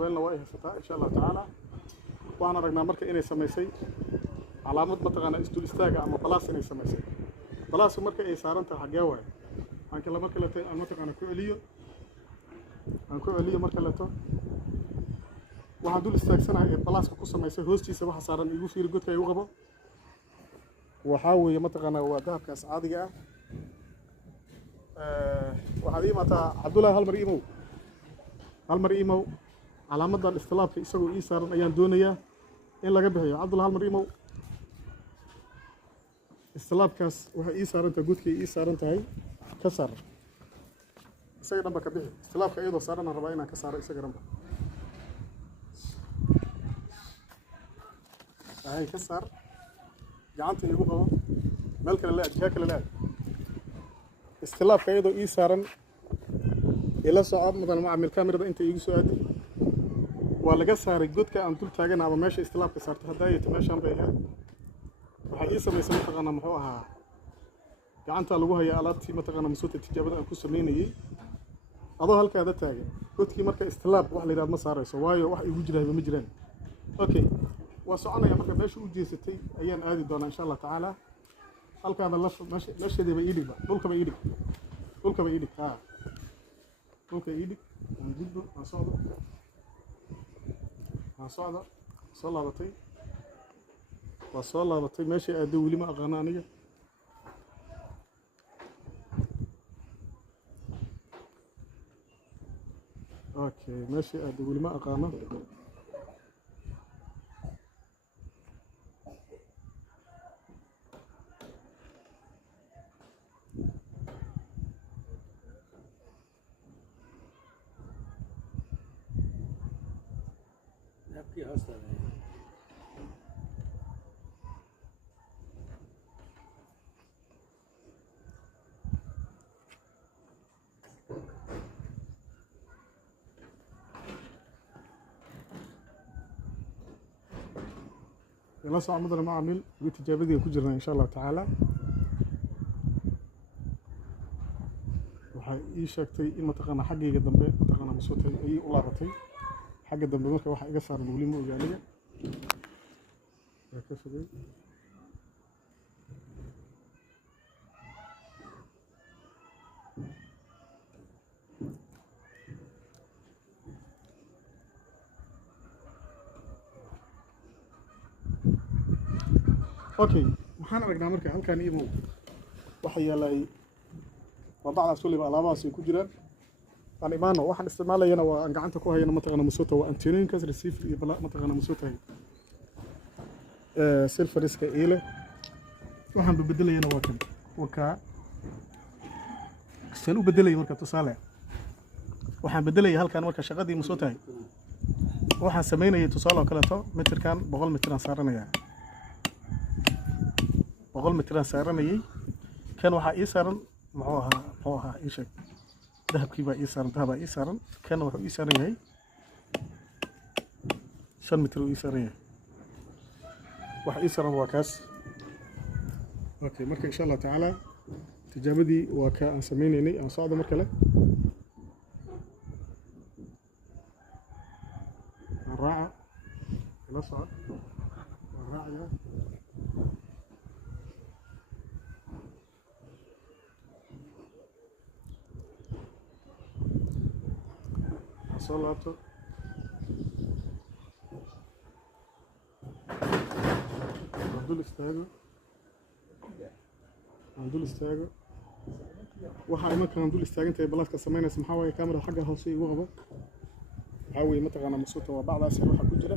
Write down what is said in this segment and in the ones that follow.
dabeelna waa ay haysataa insha Allah tacaala waxaan aragnaa marka inay samaysay calaamad mataqaanaa isdul istaaga ama balaas inay samaysay balaas marka ay saaran tahay xagee waaye aan kala marka la tahay aan mataqaanaa ku celiyo marka la tahay waxaan dul istaagsanahay ee balaaska ku samaysay hoostiisa waxa saaran igu fiiri godka igu qabo waxaa weeye mataqaanaa waa dahabkaas caadiga waxaad ii maataa Cabdullaahi hal mar imow calaamadan istilaabka isagoo ii saaran ayaan doonayaa in laga bixiyo Cabdullaahi hal mar imow istilaabkaas waxa ii saaran tahay godkay ii saaran tahay ka saar isaga dhanba ka bixi istilaabka iyadoo saaran aan rabaa inaan ka saaro isaga dhanba هاي كسر جعنت يبغى ملك لا جاك لا استلاف كيدو إيسارن إلى صعب مثلا مع الكاميرا أنت يجي سؤالي ولا كسر الجود كأن طول تاجنا أو ماشي استلاف كسرت هداية ماشي عم بيها وحقيقة ما يسمى تغنى محوها جعنت لوها يا آلات مثلا مسوت التجابة أن كسرني يجي أظهر كذا تاجي جود كي مركز استلاف واحد اللي ما صار سواي واحد يوجده بمجرين أوكي وسعنا يا مركب ماشي وجيستي أيام هذه دونا إن شاء الله تعالى هل كان الله ماشي دي بإيدك بقى دولك بإيدك ها دولك بإيدك ونجده هنصعده صلى بطي ماشي أدولي ما أغنانية أوكي ماشي أدولي ما أغنى لا صعب مدري ما عمل بتجابدي كجرنا إن شاء الله تعالى waxay ii sheegtay in mataqaana xaggayga dambe mataqaana mas'uultay ay u laabatay xagga dambe marka waxa iga saaran wali ma ogaaniga ka fogay اوكي waxaan aragnaa marka halkaan imo waxa yeelay وضعنا سولي بألعابها سيكون جيران أنا إيمانه واحد استعماله أنا وأن قعدت كوها هنا متقنا مسوته وأنتينين كسر السيف يبلا متقنا مسوته سيلف ريسك إيله وهم ببدله هنا وكان وكا سلو بدله مركب تصالح وهم بدله هل كان مركب شغادي مسوته وهم سمينا يتصالح كلاته متر كان بقول متر صارنا يعني بقول متر صارنا كان واحد يسارن معها إيش ذهب كيبا إيسارن ذهب إيسارن كان وحو إيسارن هاي 5 متر إيسارن وحو إيسارن وكاس أوكي مركا إن شاء الله تعالى تجابدي وكا أنسمينيني أنصعد مركا الراعة الأصعد الراعية صلاته عندول استاجو waxa imankan dul istaagantay balaaska sameynaysa maxaa way kaamira xagga hoose igu qabo haway mataqaana masuuta waa bacdaas waxa ku jira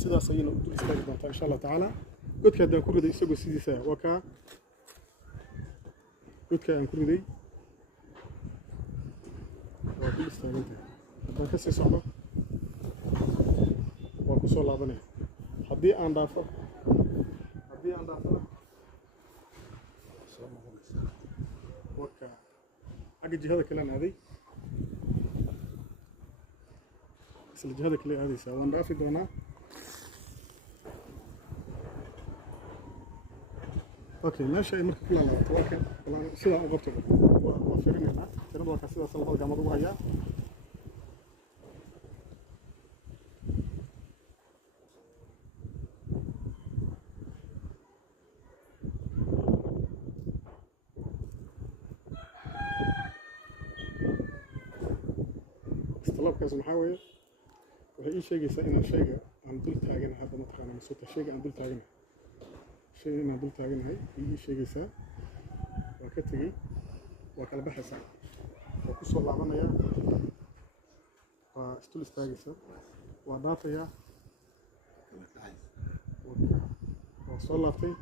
sidaas ayayna u dul istaagi doontaa insha Allah taala godka hadaan ku riday isagoo sidiisa waa ka godka aan ku riday waa dul istaagantay hadaan ka sii socdo waa ku soo laabanay haddii aan dhaafo وكا حق الجهاد كلام هذه بس الجهاد كلام هذه سواء رافد هنا اوكي ماشي مركب لا توكل والله سيده قبطه وفرنا هنا ترى كسيده صلاه الجامعه وهي islaabkaas maxaa weeye waxay ii sheegaysaa inaan shayga aan dul taaganahay hadda mataqaanaa masuuta shayga aan dul taaganahay shayga inaan dul taaganahay ii sheegaysaa waa ka tegey waa kala baxaysaa waa ku soo laabanayaa waa isdul istaagaysaa waa dhaafayaa waa soo laabtay